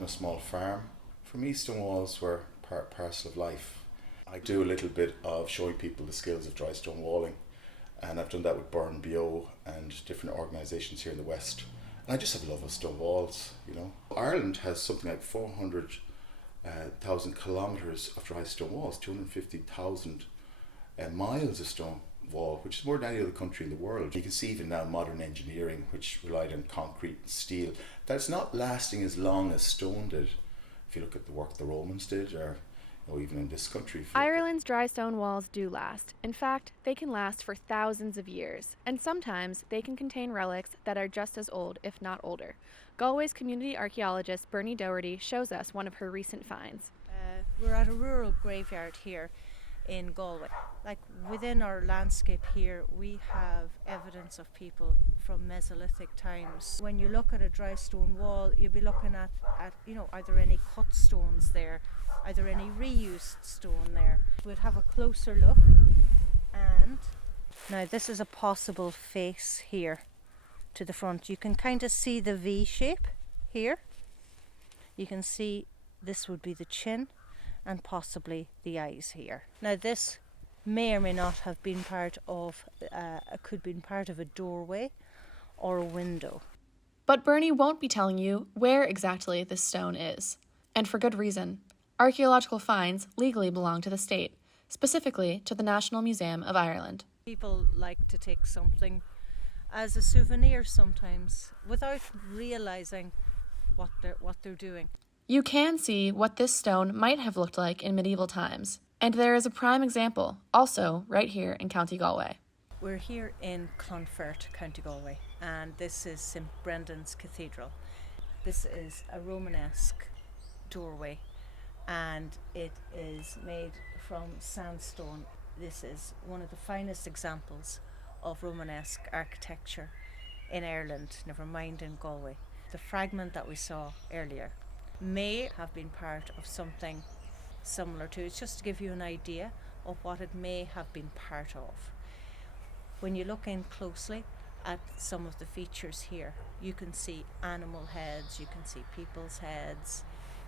up on a small farm. For me, stone walls were part parcel of life. I do a little bit of showing people the skills of dry stone walling, and I've done that with Bernie Doherty and different organisations here in the West. And I just have a love of stone walls, you know. Ireland has something like 400,000 kilometres of dry stone walls, 250,000 miles of stone wall, which is more than any other country in the world. You can see even now modern engineering, which relied on concrete and steel, that's not lasting as long as stone did. If you look at the work the Romans did, or even in this country. Ireland's dry stone walls do last. In fact, they can last for thousands of years, and sometimes they can contain relics that are just as old, if not older. Galway's community archaeologist Bernie Doherty shows us one of her recent finds. We're at a rural graveyard here in Galway. Like within our landscape here, we have evidence of people from Mesolithic times. When you look at a dry stone wall, you'll be looking at are there any cut stones there? Are there any reused stone there? We'd have a closer look. And now this is a possible face here to the front. You can kind of see the V shape here. You can see this would be the chin and possibly the eyes here. Now this may or may not have been part of, could be part of a doorway or a window. But Bernie won't be telling you where exactly this stone is. And for good reason. Archaeological finds legally belong to the state, specifically to the National Museum of Ireland. People like to take something as a souvenir sometimes without realising what they're doing. You can see what this stone might have looked like in medieval times, and there is a prime example, also right here in County Galway. We're here in Clonfert, County Galway, and this is St Brendan's Cathedral. This is a Romanesque doorway, and it is made from sandstone. This is one of the finest examples of Romanesque architecture in Ireland, never mind in Galway. The fragment that we saw earlier may have been part of something similar to. It's just to give you an idea of what it may have been part of. When you look in closely at some of the features here, you can see animal heads, you can see people's heads,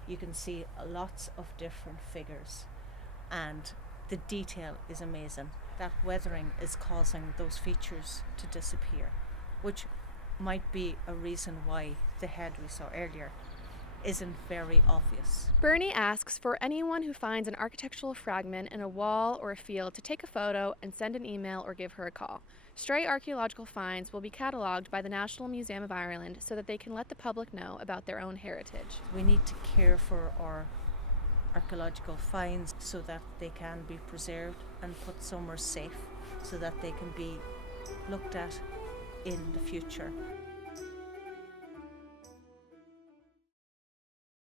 you can see lots of different figures, and the detail is amazing. That weathering is causing those features to disappear, which might be a reason why the head we saw earlier isn't very obvious. Bernie asks for anyone who finds an architectural fragment in a wall or a field to take a photo and send an email or give her a call. Stray archaeological finds will be catalogued by the National Museum of Ireland so that they can let the public know about their own heritage. We need to care for our archaeological finds so that they can be preserved and put somewhere safe so that they can be looked at in the future.